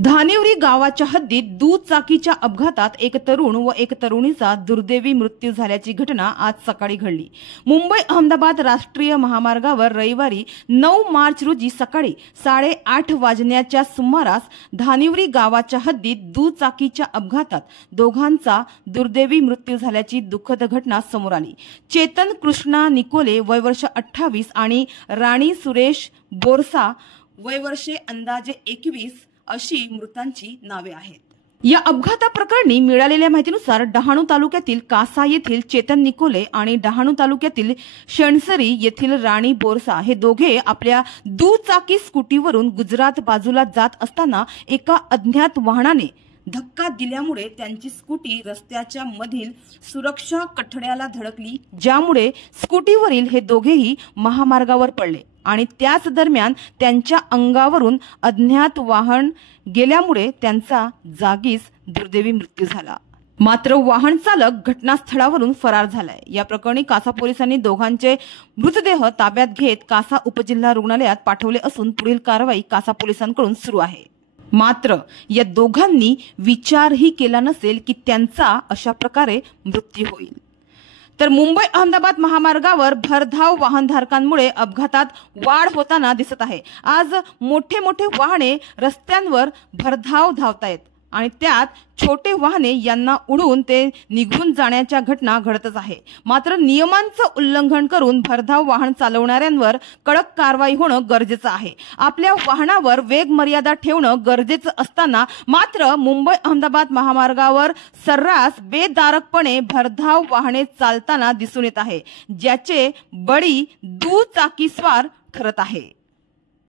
धानिवरी गावाच्या हद्दीत दुचाकीच्या अपघातात एक तरुण व एक तरुणीचा दुर्दैवी मृत्यू झाल्याची घटना आज सकाळी घडली। मुंबई अहमदाबाद राष्ट्रीय महामार्गावर रविवारी 9 मार्च रोजी सकाळी 8:30 वाजण्याच्या सुमारास धानिवरी गावाच्या हद्दीत दुचाकीच्या अपघातात दोघांचा दुर्दैवी मृत्यू झाल्याची दुःखद घटना समोर आली। चेतन कृष्णा निकोले वय वर्ष 28 आणि राणी सुरेश बोरसा वय वर्षे अंदाजे 21 अशी मृतांची नावे आहेत। या अपघाताप्रकरणी मिळालेल्या माहितीनुसार डहाणू तालुक्यातील कासा येथील चेतन निकोले आणि डहाणू तालुक्यातील शेणसरी येथील राणी बोरसा हे दोघे आपल्या दुचाकी स्कूटीवरून गुजरात बाजूला जात असताना एका अज्ञात वाहनाने धक्का दिल्यामुळे त्यांची स्कूटी रस्त्याच्या मधील सुरक्षा कठड्याला धडकली, ज्यामुळे स्कूटीवरील हे दोघेही महामार्गावर पडले आणि त्याच दरम्यान त्यांच्या अंगावरून अज्ञात वाहन गेल्यामुळे त्यांचा जागीच दुर्दैवी मृत्यू झाला। मात्र वाहन चालक घटनास्थळावरून फरार झालाय। या प्रकरणी कासा पोलिसांनी दोघांचे मृतदेह ताब्यात घेत कासा उपजिल्हा रुग्णालयात पाठवले असून पुढील कारवाई कासा पोलिसांकडून सुरू आहे। मात्र या दोघांनी विचारही केला नसेल की त्यांचा अशा प्रकारे मृत्यू होईल। तर मुंबई अहमदाबाद महामार्गावर भरधाव वाहनधारकांमुळे अपघातात वाढ होताना दिसत आहे। आज मोठे वाहने रस्त्यांवर भरधाव धावतायत आणि त्यात छोटे वाहने यांना उडून ते निघून जाण्याच्या घटना घडतच आहे। मात्र नियमांचं उल्लंघन करून भरधाव वाहन चालवणाऱ्यांवर कडक कारवाई होणं गरजेचं आहे। आपल्या वाहनावर वेग मर्यादा ठेवणं गरजेचं असताना मात्र मुंबई अहमदाबाद महामार्गावर सर्रास बेदारकपणे भरधाव वाहने चालताना दिसून येत आहे, ज्याचे बळी दुचाकीस्वार ठरत आहे।